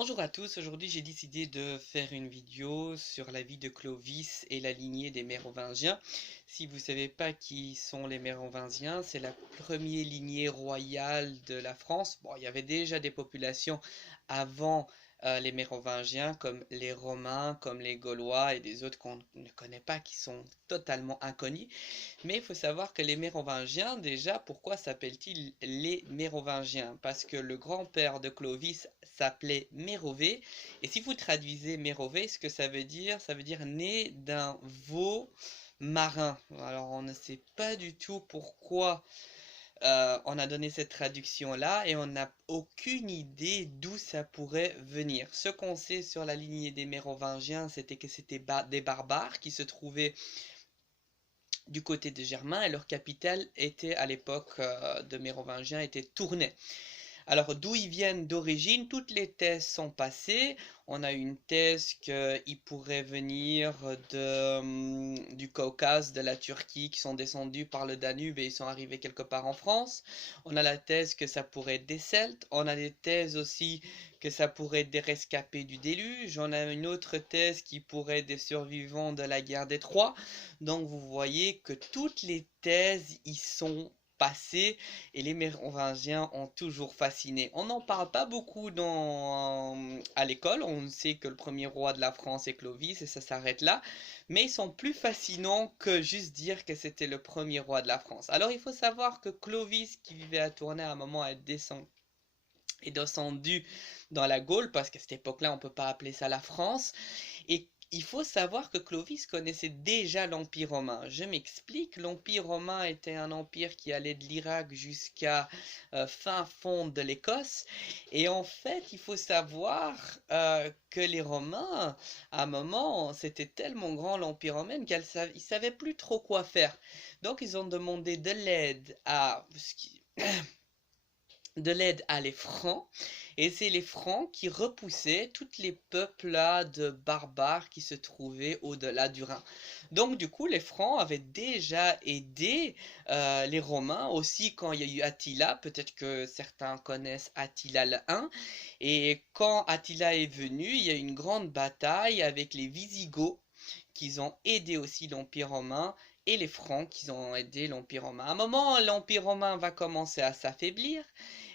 Bonjour à tous, aujourd'hui j'ai décidé de faire une vidéo sur la vie de Clovis et la lignée des Mérovingiens. Si vous ne savez pas qui sont les Mérovingiens, c'est la première lignée royale de la France. Bon, il y avait déjà des populations avant les Mérovingiens, comme les Romains, comme les Gaulois et des autres qu'on ne connaît pas, qui sont totalement inconnus. Mais il faut savoir que les Mérovingiens, déjà, pourquoi s'appellent-ils les Mérovingiens? Parce que le grand-père de Clovis s'appelait Mérové. Et si vous traduisez Mérové, ce que ça veut dire né d'un veau marin. Alors on ne sait pas du tout pourquoi on a donné cette traduction-là et on n'a aucune idée d'où ça pourrait venir. Ce qu'on sait sur la lignée des Mérovingiens, c'était que c'était des barbares qui se trouvaient du côté des Germains et leur capitale était à l'époque de Mérovingiens était Tournai. Alors d'où ils viennent d'origine, toutes les thèses sont passées. On a une thèse qu'ils pourraient venir du Caucase, de la Turquie, qui sont descendus par le Danube et ils sont arrivés quelque part en France. On a la thèse que ça pourrait être des Celtes. On a des thèses aussi que ça pourrait être des rescapés du déluge. On a une autre thèse qui pourrait être des survivants de la guerre des Troies. Donc vous voyez que toutes les thèses y sont passées et les Mérovingiens ont toujours fasciné. On n'en parle pas beaucoup à l'école, on sait que le premier roi de la France est Clovis et ça s'arrête là, mais ils sont plus fascinants que juste dire que c'était le premier roi de la France. Alors il faut savoir que Clovis, qui vivait à Tournai à un moment, est descendu dans la Gaule, parce qu'à cette époque-là, on ne peut pas appeler ça la France, et il faut savoir que Clovis connaissait déjà l'Empire romain. Je m'explique, l'Empire romain était un empire qui allait de l'Irak jusqu'à fin fond de l'Écosse. Et en fait, il faut savoir que les Romains, à un moment, c'était tellement grand l'Empire romain qu'ils ne savaient plus trop quoi faire. Donc ils ont demandé de l'aide à les Francs, et c'est les Francs qui repoussaient tous les peuples là de barbares qui se trouvaient au-delà du Rhin. Donc du coup, les Francs avaient déjà aidé les Romains aussi quand il y a eu Attila. Peut-être que certains connaissent Attila le 1. Et quand Attila est venu, il y a eu une grande bataille avec les Visigoths qui ont aidé aussi l'Empire romain et les Francs qui ont aidé l'Empire romain. À un moment, l'Empire romain va commencer à s'affaiblir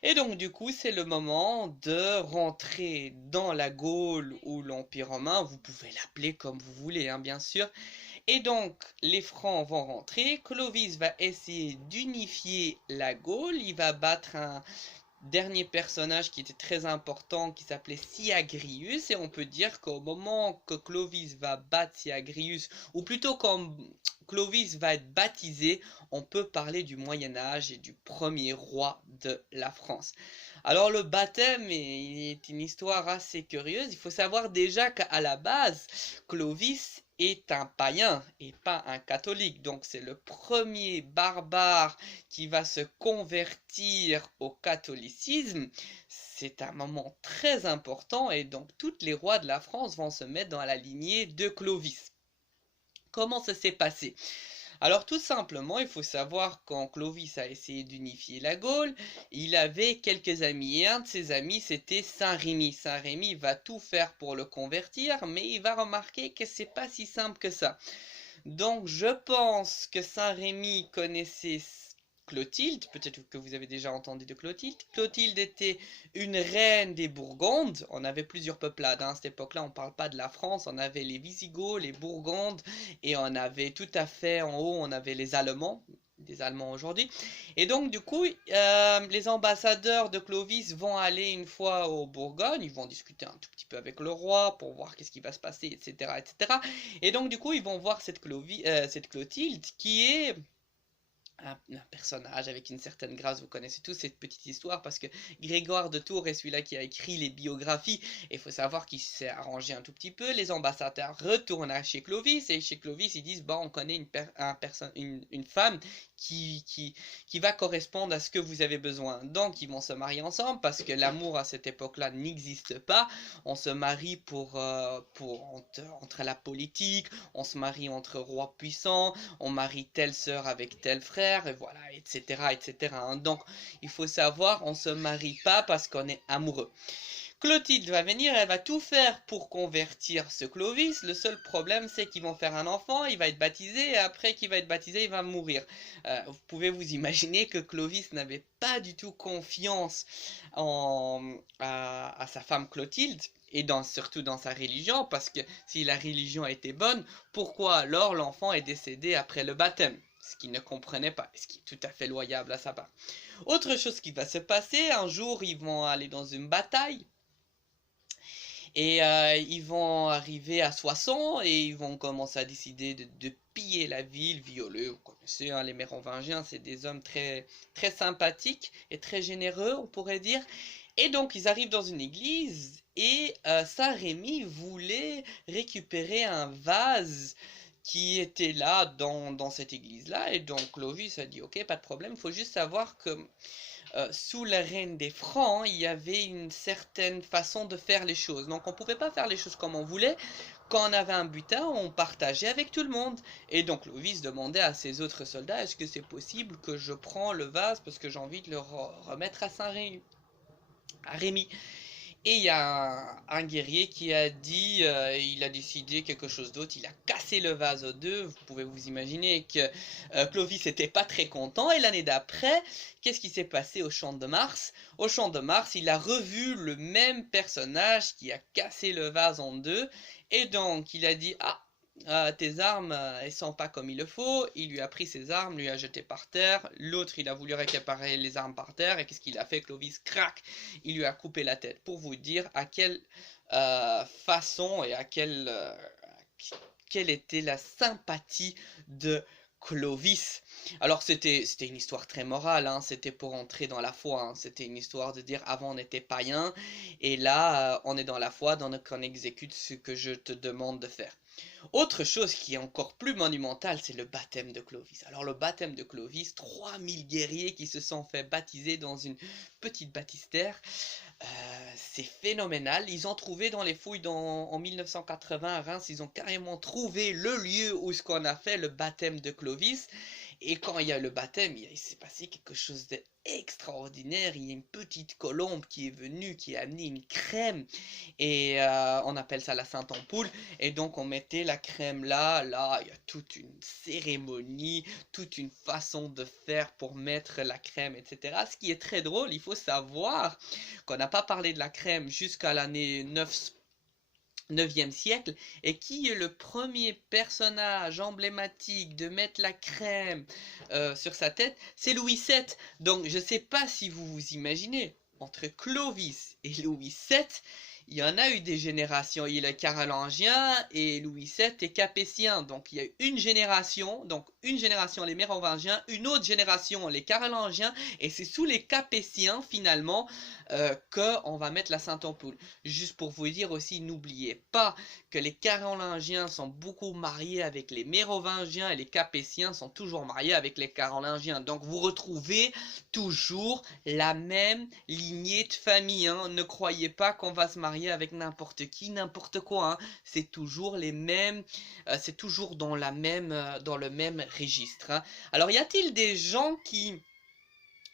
et donc du coup, c'est le moment de rentrer dans la Gaule ou l'Empire romain, vous pouvez l'appeler comme vous voulez, hein, bien sûr. Et donc, les Francs vont rentrer, Clovis va essayer d'unifier la Gaule, il va battre un dernier personnage qui était très important qui s'appelait Syagrius et on peut dire qu'au moment que Clovis va battre Syagrius ou plutôt quand Clovis va être baptisé, on peut parler du Moyen Âge et du premier roi de la France. Alors le baptême est une histoire assez curieuse. Il faut savoir déjà qu'à la base, Clovis est un païen et pas un catholique. Donc c'est le premier barbare qui va se convertir au catholicisme. C'est un moment très important et donc tous les rois de la France vont se mettre dans la lignée de Clovis. Comment ça s'est passé? Alors tout simplement, il faut savoir quand Clovis a essayé d'unifier la Gaule, il avait quelques amis et un de ses amis c'était Saint-Rémy. Saint-Rémy va tout faire pour le convertir, mais il va remarquer que c'est pas si simple que ça. Donc je pense que Saint-Rémy connaissait Clotilde, peut-être que vous avez déjà entendu de Clotilde. Clotilde était une reine des Bourgondes. On avait plusieurs peuplades, hein. À cette époque-là, on ne parle pas de la France. On avait les Visigoths, les Bourgondes, et on avait tout à fait en haut, on avait les Allemands, des Allemands aujourd'hui. Et donc, du coup, les ambassadeurs de Clovis vont aller une fois au Bourgogne, ils vont discuter un tout petit peu avec le roi pour voir qu'est-ce qui va se passer, etc., etc. Et donc, du coup, ils vont voir cette Clotilde qui est un personnage avec une certaine grâce. Vous connaissez tous cette petite histoire parce que Grégoire de Tours est celui-là qui a écrit les biographies. Et il faut savoir qu'il s'est arrangé un tout petit peu. Les ambassadeurs retournent chez Clovis et chez Clovis ils disent bon, on connaît une femme qui va correspondre à ce que vous avez besoin. Donc ils vont se marier ensemble parce que l'amour à cette époque-là n'existe pas. On se marie entre la politique, on se marie entre rois puissants, on marie telle sœur avec tel frère, et voilà, etc., etc. Donc, il faut savoir, on se marie pas parce qu'on est amoureux. Clotilde va venir, elle va tout faire pour convertir ce Clovis. Le seul problème, c'est qu'ils vont faire un enfant, il va être baptisé, et après qu'il va être baptisé, il va mourir. Vous pouvez vous imaginer que Clovis n'avait pas du tout confiance à sa femme Clotilde, et surtout dans sa religion, parce que si la religion était bonne, pourquoi alors l'enfant est décédé après le baptême? Ce qu'il ne comprenait pas, ce qui est tout à fait loyable à sa part. Autre chose qui va se passer, un jour ils vont aller dans une bataille, et ils vont arriver à Soissons et ils vont commencer à décider de piller la ville, violer. Vous connaissez, hein, les Mérovingiens, c'est des hommes très, très sympathiques et très généreux, on pourrait dire. Et donc ils arrivent dans une église et Saint-Rémy voulait récupérer un vase qui était là dans cette église-là. Et donc Clovis a dit, ok, pas de problème, il faut juste savoir que sous le règne des Francs, il y avait une certaine façon de faire les choses. Donc on ne pouvait pas faire les choses comme on voulait. Quand on avait un butin, on partageait avec tout le monde. Et donc Clovis demandait à ses autres soldats, est-ce que c'est possible que je prends le vase parce que j'ai envie de le remettre à Saint-Rémy, à Rémy. Et il y a un guerrier qui a dit, il a décidé quelque chose d'autre, il a cassé le vase aux deux. Vous pouvez vous imaginer que Clovis n'était pas très content. Et l'année d'après, qu'est-ce qui s'est passé au Champ de Mars? Au Champ de Mars, il a revu le même personnage qui a cassé le vase en deux. Et donc, il a dit, ah, tes armes, elles sont pas comme il le faut. Il lui a pris ses armes, lui a jeté par terre. L'autre, il a voulu récupérer les armes par terre. Et qu'est-ce qu'il a fait? Clovis, crac, il lui a coupé la tête. Pour vous dire à quelle façon et quelle était la sympathie de Clovis. Alors c'était une histoire très morale, hein, c'était pour entrer dans la foi, hein, c'était une histoire de dire avant on était païen et là on est dans la foi, donc on exécute ce que je te demande de faire. Autre chose qui est encore plus monumentale, c'est le baptême de Clovis. Alors le baptême de Clovis, 3000 guerriers qui se sont fait baptiser dans une petite baptistère. C'est phénoménal. Ils ont trouvé dans les fouilles en 1980 à Reims, ils ont carrément trouvé le lieu où ce qu'on a fait le baptême de Clovis. Et quand il y a le baptême, il s'est passé quelque chose d'extraordinaire. Il y a une petite colombe qui est venue, qui a amené une crème. Et on appelle ça la Sainte-Ampoule. Et donc on mettait la crème là. Là, il y a toute une cérémonie, toute une façon de faire pour mettre la crème, etc. Ce qui est très drôle, il faut savoir qu'on n'a pas parlé de la crème jusqu'à l'année 9e siècle, et qui est le premier personnage emblématique de mettre la crème sur sa tête? C'est Louis VII. Donc je ne sais pas si vous vous imaginez, entre Clovis et Louis VII, il y en a eu des générations. Il y a le Carolingien et Louis VII est capétien. Donc il y a une génération, les Mérovingiens, une autre génération les Carolingiens, et c'est sous les capétiens finalement qu'on va mettre la Sainte-Ampoule. Juste pour vous dire aussi, n'oubliez pas que les Carolingiens sont beaucoup mariés avec les Mérovingiens et les Capétiens sont toujours mariés avec les Carolingiens. Donc vous retrouvez toujours la même lignée de famille, hein. Ne croyez pas qu'on va se marier avec n'importe qui, n'importe quoi, hein. C'est toujours les mêmes, c'est toujours dans le même registre, hein. Alors y a-t-il des gens qui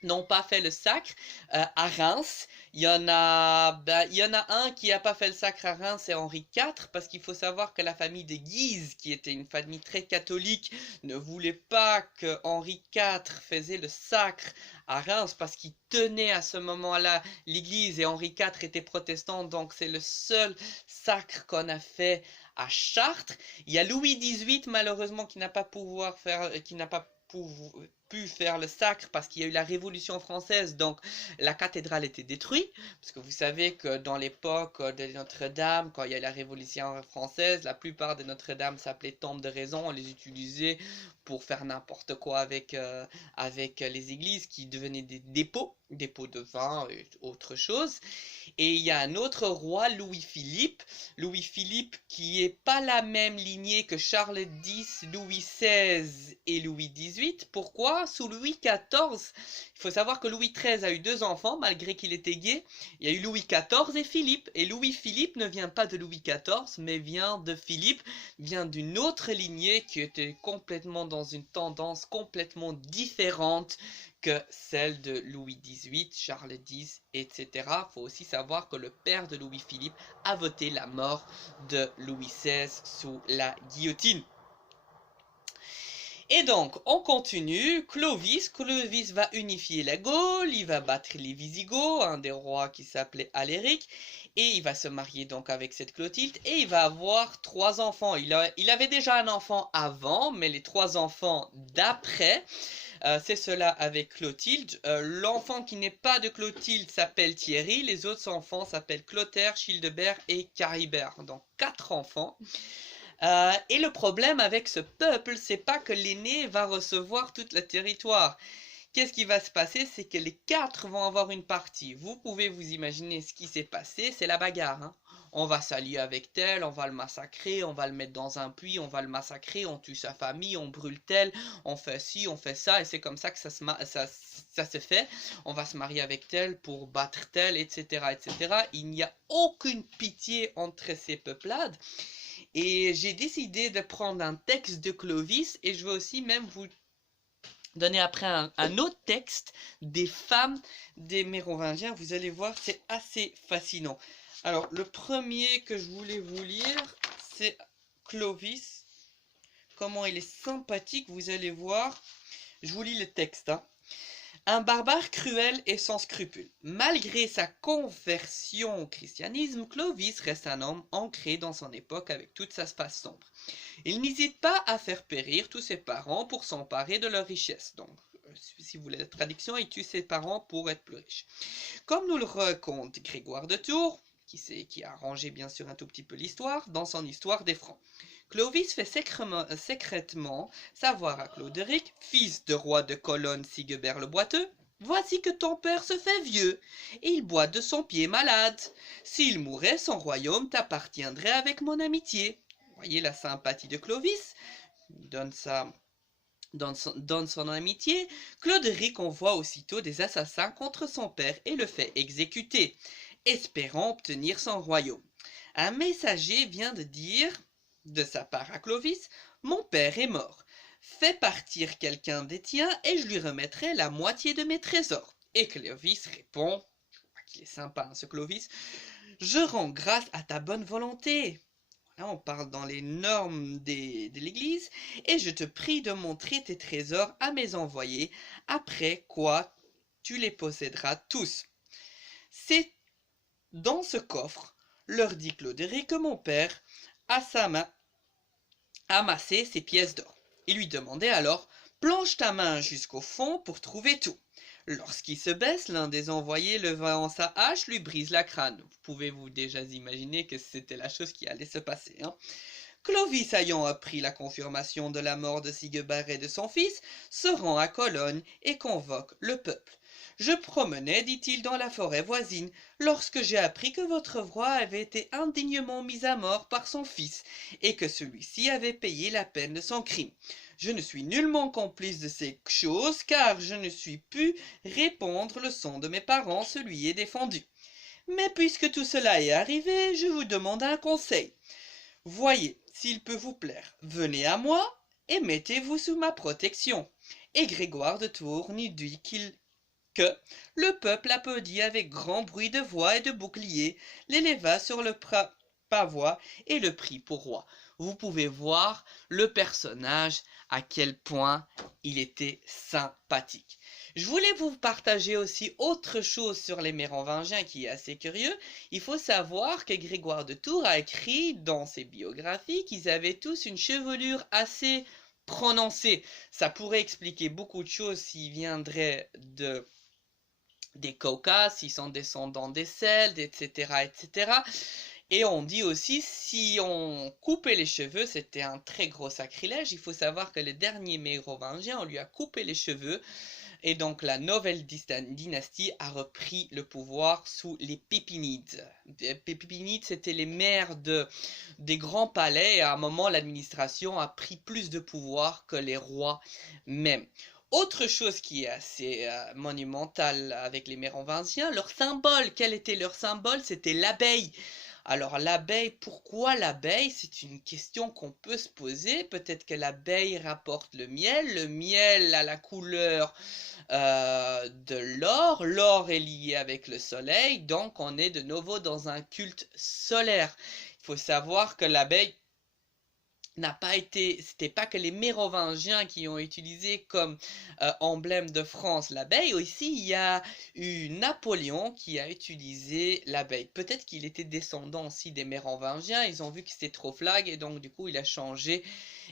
n'ont pas fait le sacre à Reims? Il y en a un qui n'a pas fait le sacre à Reims, c'est Henri IV, parce qu'il faut savoir que la famille de Guise, qui était une famille très catholique, ne voulait pas que Henri IV faisait le sacre à Reims, parce qu'il tenait à ce moment-là l'église, et Henri IV était protestant, donc c'est le seul sacre qu'on a fait à Chartres. Il y a Louis XVIII, malheureusement, qui n'a pas pu faire le sacre parce qu'il y a eu la Révolution française, donc la cathédrale était détruite, parce que vous savez que dans l'époque de Notre-Dame, quand il y a eu la Révolution française, la plupart de Notre-Dame s'appelaient tombes de raison, on les utilisait pour faire n'importe quoi avec les églises qui devenaient des dépôts de vin et autre chose. Et il y a un autre roi, Louis-Philippe qui est pas la même lignée que Charles X, Louis XVI et Louis XVIII. Pourquoi? Sous Louis XIV, il faut savoir que Louis XIII a eu 2 enfants, malgré qu'il était gay. Il y a eu Louis XIV et Philippe. Et Louis-Philippe ne vient pas de Louis XIV, mais vient de Philippe, vient d'une autre lignée qui était complètement dans une tendance complètement différente que celle de Louis XVIII, Charles X, etc. Il faut aussi savoir que le père de Louis-Philippe a voté la mort de Louis XVI sous la guillotine. Et donc, on continue. Clovis va unifier la Gaule, il va battre les Visigoths, un des rois qui s'appelait Aléric, et il va se marier donc avec cette Clotilde, et il va avoir 3 enfants. Il avait déjà un enfant avant, mais les 3 enfants d'après, c'est cela avec Clotilde. L'enfant qui n'est pas de Clotilde s'appelle Thierry, les autres enfants s'appellent Clotaire, Childebert et Caribert. Donc 4 enfants. Et le problème avec ce peuple, c'est pas que l'aîné va recevoir tout le territoire. Qu'est-ce qui va se passer? C'est que les 4 vont avoir une partie. Vous pouvez vous imaginer ce qui s'est passé, c'est la bagarre. Hein. On va s'allier avec tel, on va le massacrer, on va le mettre dans un puits, on va le massacrer, on tue sa famille, on brûle tel, on fait ci, on fait ça, et c'est comme ça que ça se fait. On va se marier avec tel pour battre tel, etc., etc. Il n'y a aucune pitié entre ces peuplades. Et j'ai décidé de prendre un texte de Clovis et je vais aussi même vous donner après un autre texte des femmes des Mérovingiens. Vous allez voir, c'est assez fascinant. Alors, le premier que je voulais vous lire, c'est Clovis. Comment il est sympathique, vous allez voir. Je vous lis le texte, hein. Un barbare cruel et sans scrupules. Malgré sa conversion au christianisme, Clovis reste un homme ancré dans son époque avec toute sa face sombre. Il n'hésite pas à faire périr tous ses parents pour s'emparer de leur richesse. Donc, si vous voulez la traduction, il tue ses parents pour être plus riche. Comme nous le raconte Grégoire de Tours, qui a arrangé bien sûr un tout petit peu l'histoire, dans son Histoire des Francs. Clovis fait secrètement savoir à Cloderic, fils de roi de Colonne Sigebert le Boiteux, « Voici que ton père se fait vieux, et il boit de son pied malade. S'il mourait, son royaume t'appartiendrait avec mon amitié. » Vous voyez la sympathie de Clovis, donne son amitié. Cloderic envoie aussitôt des assassins contre son père et le fait exécuter, espérant obtenir son royaume. Un messager vient de dire de sa part à Clovis, « Mon père est mort. Fais partir quelqu'un des tiens et je lui remettrai la moitié de mes trésors. » Et Clovis répond, qu'il est sympa hein, ce Clovis, « Je rends grâce à ta bonne volonté. » Là, on parle dans les normes de l'Église. « Et je te prie de montrer tes trésors à mes envoyés, après quoi tu les posséderas tous. C'est dans ce coffre, leur dit Cloderic, que mon père à sa main amasser ses pièces d'or. Il lui demandait alors « Plonge ta main jusqu'au fond pour trouver tout. » Lorsqu'il se baisse, l'un des envoyés levant sa hache lui brise la crâne. Vous pouvez vous déjà imaginer que c'était la chose qui allait se passer. Hein. Clovis, ayant appris la confirmation de la mort de Sigebert et de son fils, se rend à Cologne et convoque le peuple. « Je promenais, dit-il, dans la forêt voisine, lorsque j'ai appris que votre roi avait été indignement mis à mort par son fils, et que celui-ci avait payé la peine de son crime. Je ne suis nullement complice de ces choses, car je ne suis pu répondre le sang de mes parents, celui est défendu. Mais puisque tout cela est arrivé, je vous demande un conseil. Voyez, s'il peut vous plaire, venez à moi, et mettez-vous sous ma protection. » Et Grégoire de Tours n'y dit que le peuple applaudit avec grand bruit de voix et de boucliers, l'éleva sur le pavois et le prit pour roi. Vous pouvez voir le personnage, à quel point il était sympathique. Je voulais vous partager aussi autre chose sur les Mérovingiens qui est assez curieux. Il faut savoir que Grégoire de Tours a écrit dans ses biographies qu'ils avaient tous une chevelure assez prononcée. Ça pourrait expliquer beaucoup de choses s'ils viendraient des Caucases, s'ils sont descendants des Celtes, etc., etc. Et on dit aussi, si on coupait les cheveux, c'était un très gros sacrilège. Il faut savoir que le dernier Mérovingien, on lui a coupé les cheveux. Et donc la nouvelle dynastie a repris le pouvoir sous les Pépinides. Les Pépinides, c'était les maires des grands palais. Et à un moment, l'administration a pris plus de pouvoir que les rois même. Autre chose qui est assez monumentale avec les Mérovingiens, leur symbole, quel était leur symbole? C'était l'abeille. Alors l'abeille, pourquoi l'abeille? C'est une question qu'on peut se poser. Peut-être que l'abeille rapporte le miel a la couleur de l'or, l'or est lié avec le soleil, donc on est de nouveau dans un culte solaire. Il faut savoir que l'abeille n'a pas été, c'était pas que les Mérovingiens qui ont utilisé comme emblème de France l'abeille, aussi il y a eu Napoléon qui a utilisé l'abeille. Peut-être qu'il était descendant aussi des Mérovingiens, ils ont vu que c'était trop flag et donc du coup il a changé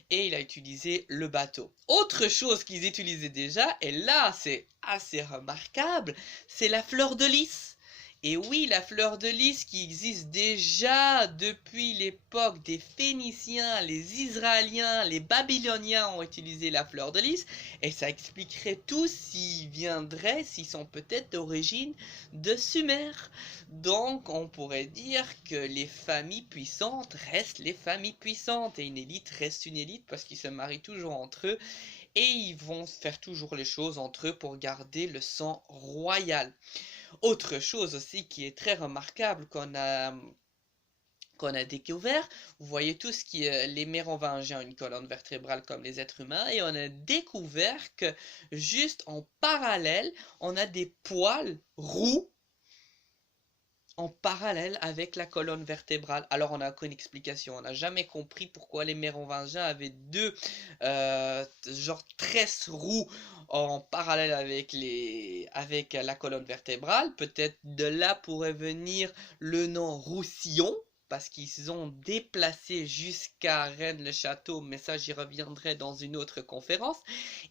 et il a utilisé le bateau. Autre chose qu'ils utilisaient déjà, et là c'est assez remarquable, c'est la fleur de lys. Et oui, la fleur de lys qui existe déjà depuis l'époque des Phéniciens, les Israéliens, les Babyloniens ont utilisé la fleur de lys, et ça expliquerait tout s'ils viendraient, s'ils sont peut-être d'origine de Sumer. Donc on pourrait dire que les familles puissantes restent les familles puissantes, et une élite reste une élite parce qu'ils se marient toujours entre eux, et ils vont faire toujours les choses entre eux pour garder le sang royal. Autre chose aussi qui est très remarquable qu'on a découvert, vous voyez tout ce qui est les Mérovingiens, une colonne vertébrale comme les êtres humains, et on a découvert que juste en parallèle, on a des poils roux en parallèle avec la colonne vertébrale. Alors on n'a aucune explication, on n'a jamais compris pourquoi les Mérovingiens avaient deux genre tresses roux en parallèle avec la colonne vertébrale. Peut-être de là pourrait venir le nom Roussillon, parce qu'ils ont déplacé jusqu'à Rennes-le-Château, mais ça j'y reviendrai dans une autre conférence.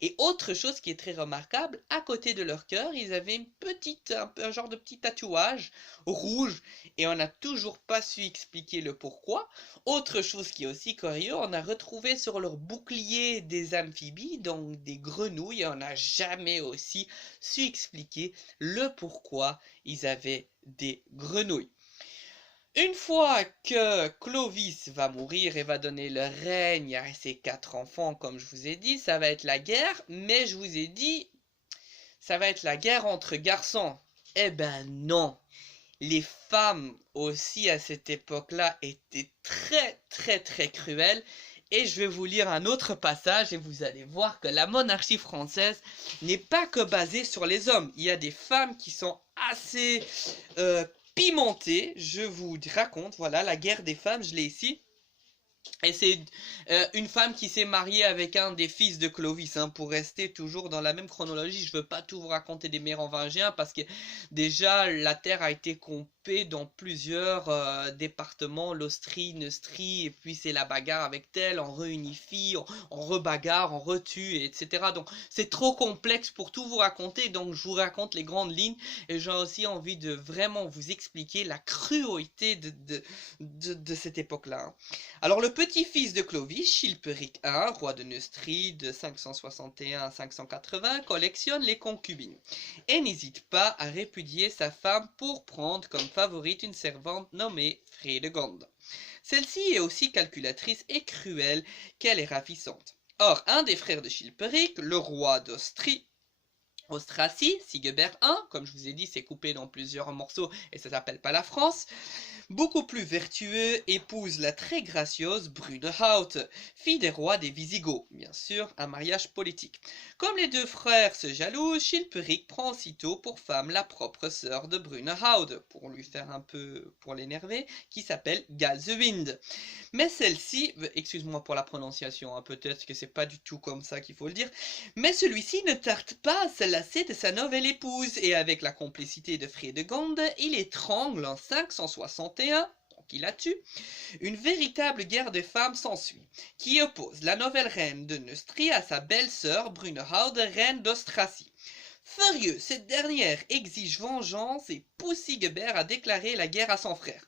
Et autre chose qui est très remarquable, à côté de leur cœur, ils avaient un genre de petit tatouage rouge, et on n'a toujours pas su expliquer le pourquoi. Autre chose qui est aussi curieux, on a retrouvé sur leur bouclier des amphibies, donc des grenouilles, et on n'a jamais aussi su expliquer le pourquoi ils avaient des grenouilles. Une fois que Clovis va mourir et va donner le règne à ses 4 enfants, comme je vous ai dit, ça va être la guerre, mais je vous ai dit, ça va être la guerre entre garçons. Eh ben non, les femmes aussi à cette époque-là étaient très cruelles, et je vais vous lire un autre passage et vous allez voir que la monarchie française n'est pas que basée sur les hommes. Il y a des femmes qui sont assez pimentées. Je vous raconte, voilà, la guerre des femmes, je l'ai ici. Et c'est une femme qui s'est mariée avec un des fils de Clovis, hein, pour rester toujours dans la même chronologie. Je veux pas tout vous raconter des Mérovingiens parce que déjà la terre a été coupée dans plusieurs départements, l'Austrie, Neustrie, et puis c'est la bagarre avec tel, on réunifie, on rebagarre, on retue, etc. Donc c'est trop complexe pour tout vous raconter, donc je vous raconte les grandes lignes, et j'ai aussi envie de vraiment vous expliquer la cruauté de cette époque-là, hein. Alors le petit-fils de Clovis, Chilpéric I, roi de Neustrie de 561 à 580, collectionne les concubines et n'hésite pas à répudier sa femme pour prendre comme favorite une servante nommée Frédégonde. Celle-ci est aussi calculatrice et cruelle qu'elle est ravissante. Or, un des frères de Chilpéric, le roi Austrasie, Sigebert I, comme je vous ai dit, c'est coupé dans plusieurs morceaux et ça s'appelle pas la France, beaucoup plus vertueux, épouse la très gracieuse Brunehaut, fille des rois des Visigoths, bien sûr, un mariage politique. Comme les deux frères se jalousent, Chilpéric prend aussitôt pour femme la propre sœur de Brunehaut, pour lui faire un peu, pour l'énerver, qui s'appelle Galsewind. Mais celle-ci, excuse-moi pour la prononciation, hein, peut-être que c'est pas du tout comme ça qu'il faut le dire, mais celui-ci ne tarde pas à se lasser de sa nouvelle épouse, et avec la complicité de Frédégonde, il étrangle en 561, donc il la tue. Une véritable guerre des femmes s'ensuit, qui oppose la nouvelle reine de Neustrie à sa belle-sœur Brunehaut, reine d'Austrasie. Furieuse, cette dernière exige vengeance et pousse Sigebert à déclarer la guerre à son frère.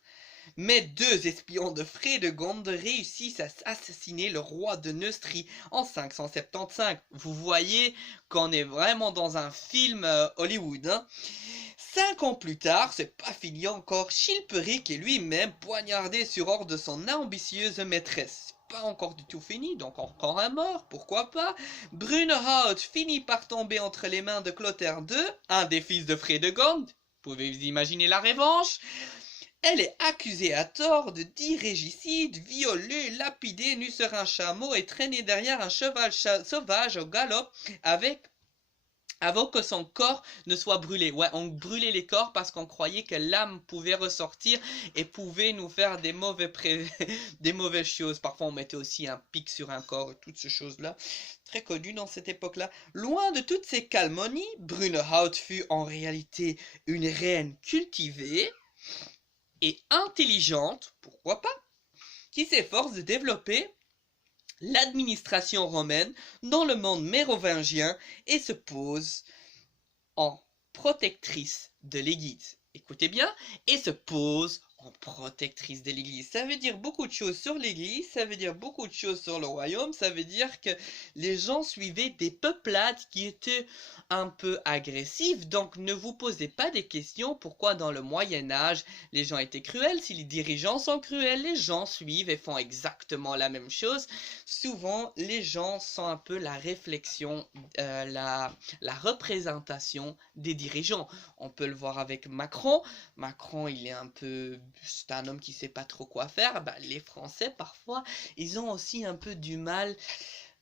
Mais deux espions de Frédégonde réussissent à assassiner le roi de Neustrie en 575. Vous voyez qu'on est vraiment dans un film Hollywood, hein. 5 ans plus tard, c'est pas fini encore, Chilpéric est lui-même poignardé sur ordre de son ambitieuse maîtresse. Pas encore du tout fini, donc encore un mort, pourquoi pas. Brunehaut finit par tomber entre les mains de Clotaire II, un des fils de Frédégonde. Vous pouvez vous imaginer la revanche. Elle est accusée à tort de 10 régicides, violer, lapider, nu sur un chameau et traîner derrière un cheval sauvage au galop avec avant que son corps ne soit brûlé. Ouais, on brûlait les corps parce qu'on croyait que l'âme pouvait ressortir et pouvait nous faire des mauvaises choses. Parfois, on mettait aussi un pic sur un corps, toutes ces choses-là. Très connues dans cette époque-là. Loin de toutes ces calmonies, Brunehaut fut en réalité une reine cultivée et intelligente, pourquoi pas, qui s'efforce de développer l'administration romaine dans le monde mérovingien et se pose en protectrice de l'Église. Écoutez bien, et se pose en protectrice de l'Église. Ça veut dire beaucoup de choses sur l'Église, ça veut dire beaucoup de choses sur le royaume, ça veut dire que les gens suivaient des peuplades qui étaient un peu agressives, donc ne vous posez pas des questions pourquoi dans le Moyen-Âge les gens étaient cruels. Si les dirigeants sont cruels, les gens suivent et font exactement la même chose. Souvent, les gens sont un peu la réflexion, la représentation des dirigeants. On peut le voir avec Macron. Macron, il est un peu... C'est un homme qui sait pas trop quoi faire. Ben, les Français, parfois, ils ont aussi un peu du mal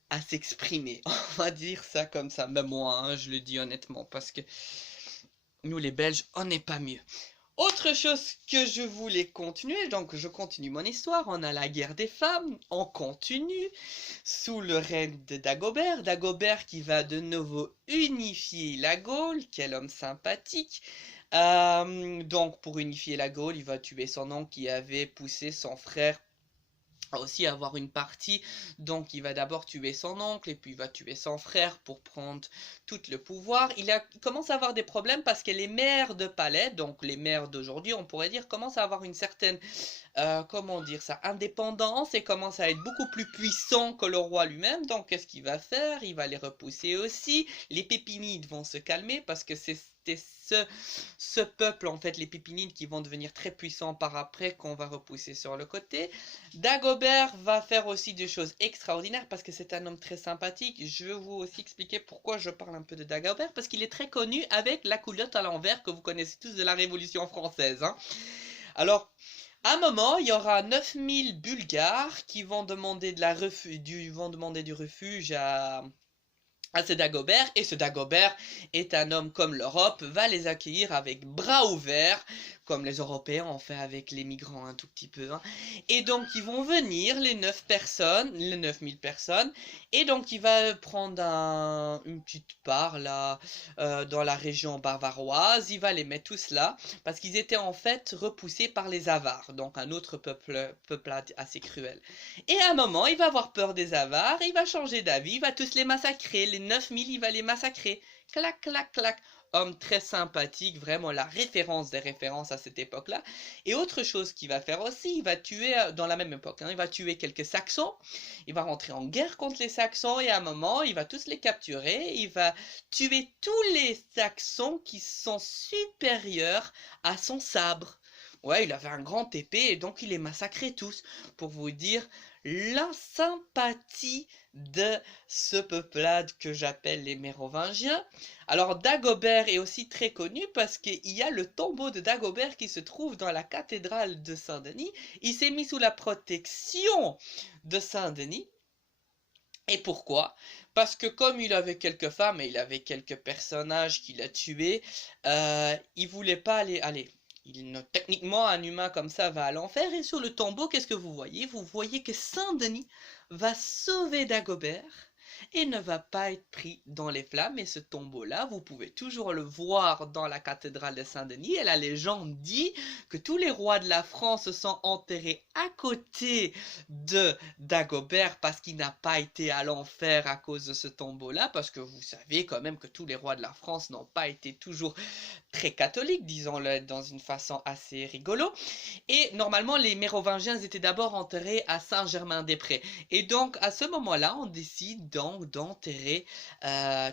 à s'exprimer. On va dire ça comme ça. Même moi, hein, je le dis honnêtement, parce que nous, les Belges, on n'est pas mieux. Autre chose que je voulais continuer, donc je continue mon histoire, on a la guerre des femmes, on continue, sous le règne de Dagobert, Dagobert qui va de nouveau unifier la Gaule, quel homme sympathique. Donc pour unifier la Gaule, il va tuer son oncle qui avait poussé son frère à aussi avoir une partie, donc il va d'abord tuer son oncle et puis il va tuer son frère pour prendre tout le pouvoir. Il commence à avoir des problèmes parce que les maires de palais, donc les maires d'aujourd'hui on pourrait dire, commencent à avoir une certaine, comment dire ça, indépendance et commencent à être beaucoup plus puissants que le roi lui-même. Donc qu'est-ce qu'il va faire? Il va les repousser aussi. Les Pépinides vont se calmer parce que c'était ce peuple, en fait, les Pépinides, qui vont devenir très puissants par après, qu'on va repousser sur le côté. Dagobert va faire aussi des choses extraordinaires parce que c'est un homme très sympathique. Je vais vous aussi expliquer pourquoi je parle un peu de Dagobert, parce qu'il est très connu avec la culotte à l'envers que vous connaissez tous de la Révolution française. Hein. Alors, à un moment, il y aura 9000 Bulgares qui vont demander, du refuge à ce Dagobert, et ce Dagobert est un homme comme l'Europe, va les accueillir avec bras ouverts, comme les Européens ont fait avec les migrants un tout petit peu. Hein. Et donc ils vont venir, les 9000 personnes, et donc il va prendre une petite part là, dans la région bavaroise, il va les mettre tous là, parce qu'ils étaient en fait repoussés par les Avars, donc un autre peuple assez cruel. Et à un moment, il va avoir peur des Avars, il va changer d'avis, il va tous les massacrer, les 9000, il va les massacrer. Clac, clac, clac. Homme très sympathique, vraiment la référence des références à cette époque-là. Et autre chose qu'il va faire aussi, il va tuer, dans la même époque, hein, il va tuer quelques Saxons, il va rentrer en guerre contre les Saxons, et à un moment, il va tous les capturer, il va tuer tous les Saxons qui sont supérieurs à son sabre. Ouais, il avait un grand épée, et donc il les massacrait tous, pour vous dire la sympathie de ce peuplade que j'appelle les Mérovingiens. Alors Dagobert est aussi très connu parce qu'il y a le tombeau de Dagobert qui se trouve dans la cathédrale de Saint-Denis. Il s'est mis sous la protection de Saint-Denis. Et pourquoi? Parce que comme il avait quelques femmes et il avait quelques personnages qu'il a tués, il voulait pas aller. Techniquement, un humain comme ça va à l'enfer. Et sur le tombeau, qu'est-ce que vous voyez? Vous voyez que Saint-Denis va sauver Dagobert et ne va pas être pris dans les flammes. Et ce tombeau-là, vous pouvez toujours le voir dans la cathédrale de Saint-Denis. Et la légende dit que tous les rois de la France sont enterrés à côté de Dagobert parce qu'il n'a pas été à l'enfer à cause de ce tombeau-là. Parce que vous savez quand même que tous les rois de la France n'ont pas été toujours très catholiques, disons-le dans une façon assez rigolo. Et normalement, les Mérovingiens étaient d'abord enterrés à Saint-Germain-des-Prés. Et donc, à ce moment-là, on décide donc d'enterrer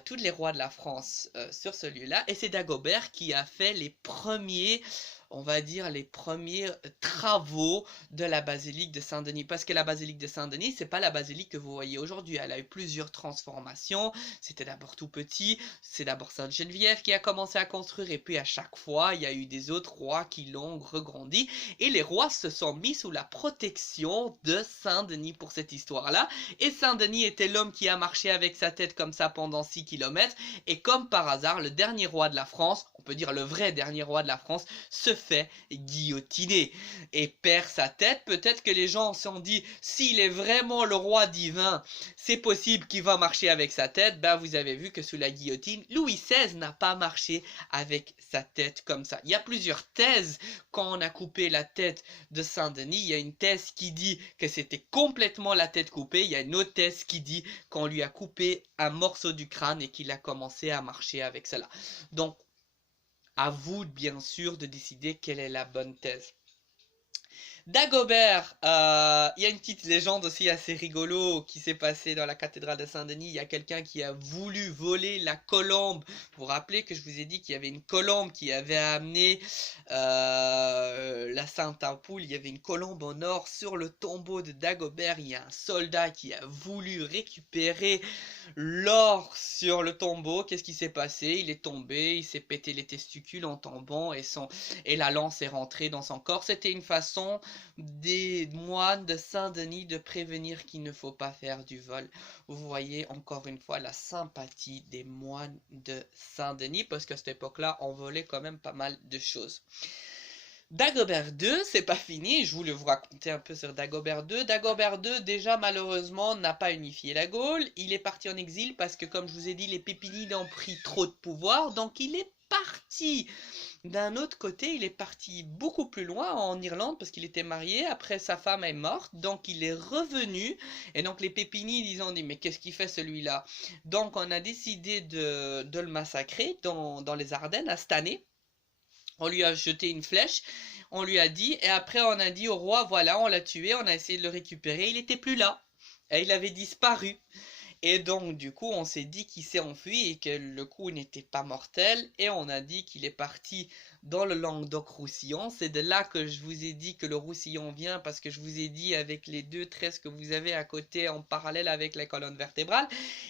tous les rois de la France sur ce lieu-là. Et c'est Dagobert qui a fait les premiers on va dire, les premiers travaux de la basilique de Saint-Denis. Parce que la basilique de Saint-Denis, c'est pas la basilique que vous voyez aujourd'hui. Elle a eu plusieurs transformations. C'était d'abord tout petit. C'est d'abord Sainte-Geneviève qui a commencé à construire. Et puis à chaque fois, il y a eu des autres rois qui l'ont regrandi. Et les rois se sont mis sous la protection de Saint-Denis pour cette histoire-là. Et Saint-Denis était l'homme qui a marché avec sa tête comme ça pendant 6 kilomètres. Et comme par hasard, le dernier roi de la France, on peut dire le vrai dernier roi de la France, se fait guillotiner et perd sa tête. Peut-être que les gens se sont dit, s'il est vraiment le roi divin, c'est possible qu'il va marcher avec sa tête. Ben, vous avez vu que sous la guillotine, Louis XVI n'a pas marché avec sa tête comme ça. Il y a plusieurs thèses quand on a coupé la tête de Saint-Denis. Il y a une thèse qui dit que c'était complètement la tête coupée. Il y a une autre thèse qui dit qu'on lui a coupé un morceau du crâne et qu'il a commencé à marcher avec cela. Donc, à vous, bien sûr, de décider quelle est la bonne thèse. Dagobert, il y a une petite légende aussi assez rigolo qui s'est passée dans la cathédrale de Saint-Denis. Il y a quelqu'un qui a voulu voler la colombe. Vous vous rappelez que je vous ai dit qu'il y avait une colombe qui avait amené la Sainte Ampoule. Il y avait une colombe en or sur le tombeau de Dagobert. Il y a un soldat qui a voulu récupérer l'or sur le tombeau. Qu'est-ce qui s'est passé? Il est tombé, il s'est pété les testicules en tombant et la lance est rentrée dans son corps. C'était une façon des moines de Saint-Denis de prévenir qu'il ne faut pas faire du vol. Vous voyez encore une fois la sympathie des moines de Saint-Denis, parce qu'à cette époque-là, on volait quand même pas mal de choses. Dagobert II, c'est pas fini, je voulais vous raconter un peu sur Dagobert II. Dagobert II, déjà malheureusement, n'a pas unifié la Gaule. Il est parti en exil parce que, comme je vous ai dit, les Pépinides ont pris trop de pouvoir, donc il est parti. D'un autre côté, il est parti beaucoup plus loin en Irlande parce qu'il était marié. Après, sa femme est morte, donc il est revenu. Et donc les Pépinides, ils ont dit, mais qu'est-ce qu'il fait celui-là? Donc on a décidé de le massacrer dans les Ardennes, à Stanley. On lui a jeté une flèche, on lui a dit, et après on a dit au roi, voilà, on l'a tué, on a essayé de le récupérer, il n'était plus là. Et il avait disparu. Et donc, du coup, on s'est dit qu'il s'est enfui et que le coup n'était pas mortel. Et on a dit qu'il est parti dans le Languedoc-Roussillon. C'est de là que je vous ai dit que le Roussillon vient, parce que je vous ai dit avec les deux tresses que vous avez à côté en parallèle avec la colonne vertébrale.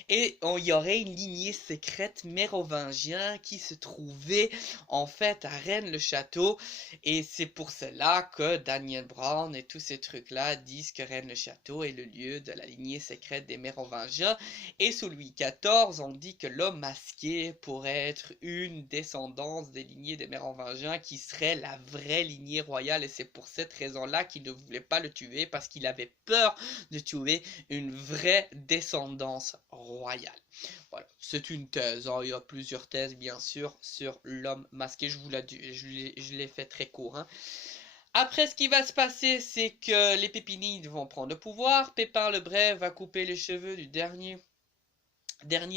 Et il y aurait une lignée secrète mérovingien qui se trouvait en fait à Rennes-le-Château. Et c'est pour cela que Daniel Brown et tous ces trucs-là disent que Rennes-le-Château est le lieu de la lignée secrète des Mérovingiens. Et sous Louis XIV, on dit que l'homme masqué pourrait être une descendance des lignées des Mérovingiens qui serait la vraie lignée royale. Et c'est pour cette raison-là qu'il ne voulait pas le tuer, parce qu'il avait peur de tuer une vraie descendance royale. Voilà, c'est une thèse, hein. Il y a plusieurs thèses bien sûr sur l'homme masqué. Je l'ai fait très court, hein. Après, ce qui va se passer, c'est que les Pépinides vont prendre le pouvoir. Pépin le Bref va couper les cheveux du dernier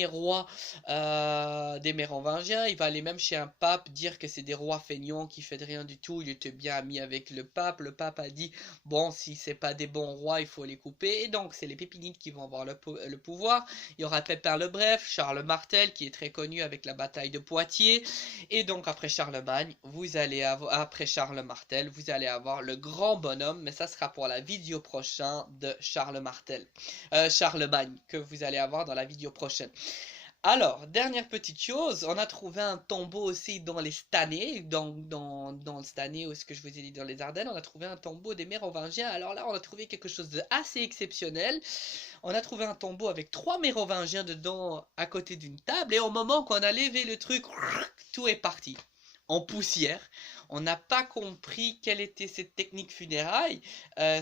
roi des Mérovingiens. Il va aller même chez un pape dire que c'est des rois feignants qui fait rien du tout. Il était bien ami avec le pape. Le pape a dit, bon, si c'est pas des bons rois, il faut les couper. Et donc c'est les Pépinides qui vont avoir le pouvoir. Il y aura Pépin le Bref, Charles Martel qui est très connu avec la bataille de Poitiers. Et donc après Charlemagne, après Charles Martel, vous allez avoir le grand bonhomme, mais ça sera pour la vidéo prochaine de Charlemagne, que vous allez avoir dans la vidéo prochaine. Alors, dernière petite chose, on a trouvé un tombeau aussi dans les Stanley, dans le Stanley, ou ce que je vous ai dit dans les Ardennes, on a trouvé un tombeau des Mérovingiens. Alors là, on a trouvé quelque chose d'assez exceptionnel. On a trouvé un tombeau avec 3 Mérovingiens dedans à côté d'une table, et au moment qu'on a levé le truc, tout est parti en poussière. On n'a pas compris quelle était cette technique funéraille.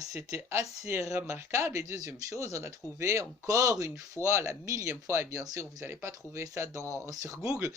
C'était assez remarquable. Et deuxième chose, on a trouvé encore une fois, la millième fois, et bien sûr vous n'allez pas trouver ça sur Google,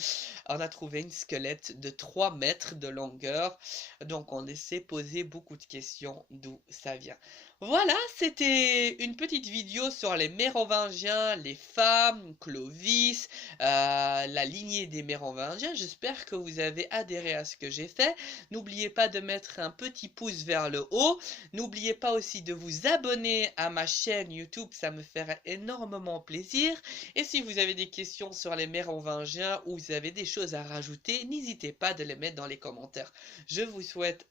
on a trouvé un squelette de 3 mètres de longueur. Donc on s'est posé beaucoup de questions d'où ça vient. Voilà, c'était une petite vidéo sur les Mérovingiens, les femmes, Clovis, la lignée des Mérovingiens. J'espère que vous avez adhéré à ce que j'ai fait. N'oubliez pas de mettre un petit pouce vers le haut. N'oubliez pas aussi de vous abonner à ma chaîne YouTube, ça me ferait énormément plaisir. Et si vous avez des questions sur les mérovingiens ou vous avez des choses à rajouter, n'hésitez pas de les mettre dans les commentaires. Je vous souhaite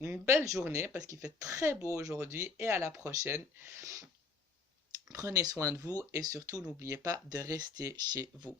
une belle journée parce qu'il fait très beau aujourd'hui et à la prochaine. Prenez soin de vous et surtout n'oubliez pas de rester chez vous.